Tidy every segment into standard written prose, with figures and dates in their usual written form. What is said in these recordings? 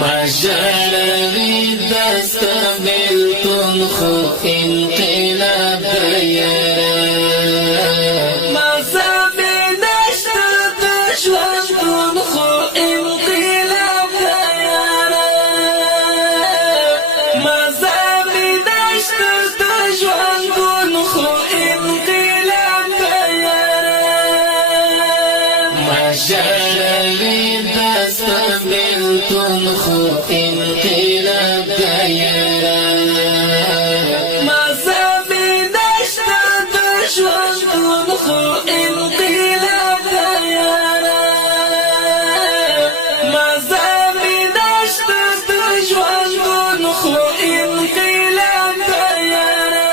مجرد دست بیلتون خو انقلاب دیاره مذهبی نشت دشوندون خو انقلاب دیاره مذهبی نشت دشوندون خو انقلاب دیاره مجرد دست بیلتون خو انقلاب دیاره مذهبی نشت دشوندون خو انقلاب دیاره مذهبی نشت دشوندون خو انقلاب دیاره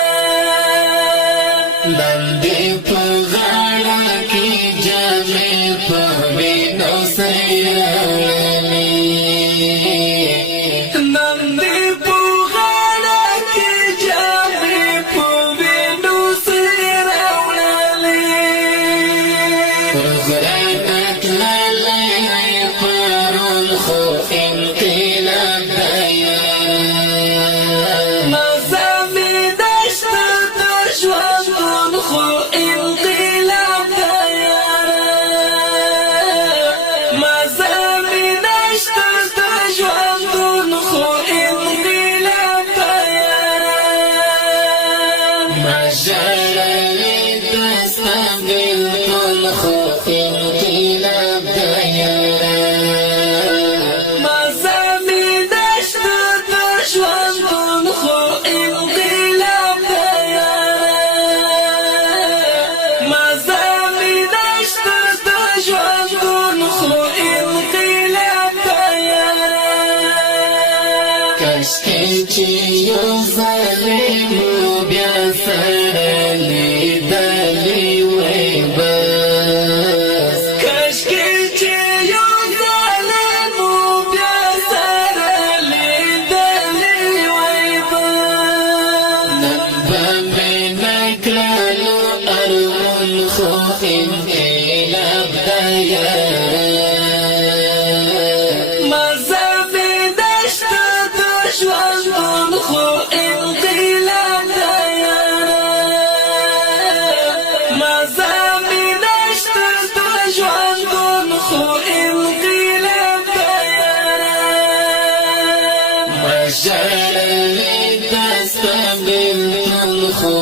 بندی په غاړه کې جامې په وینو سیرولې نندې په غاړه کې جامې په وینو سیرولې پر غرانه تللی پرون خو انقلاب دیاره مذهبي نشت دشوندون خو انقلاب دیاره مذهبي نشت دشوندون خو انقلاب دیاره مجرد دست بیلتون خو انقلاب دیاره مذهبي نشت دشوندون خو انقلاب دیاره مذهبي نشت دشوندون خو انقلاب دیاره کشکې چې یو ظالم بیا سره لیدلی وای بس کشکې چې یو ظالم بیا سره لیدلی وای بس نن به مې نکړلو ارمون خو انقلاب دیاره مذهبي نشت دشوندون خو انقلاب دیاره مذهبي نشت دشوندون خو انقلاب دیاره مجرد دست بیلتون خو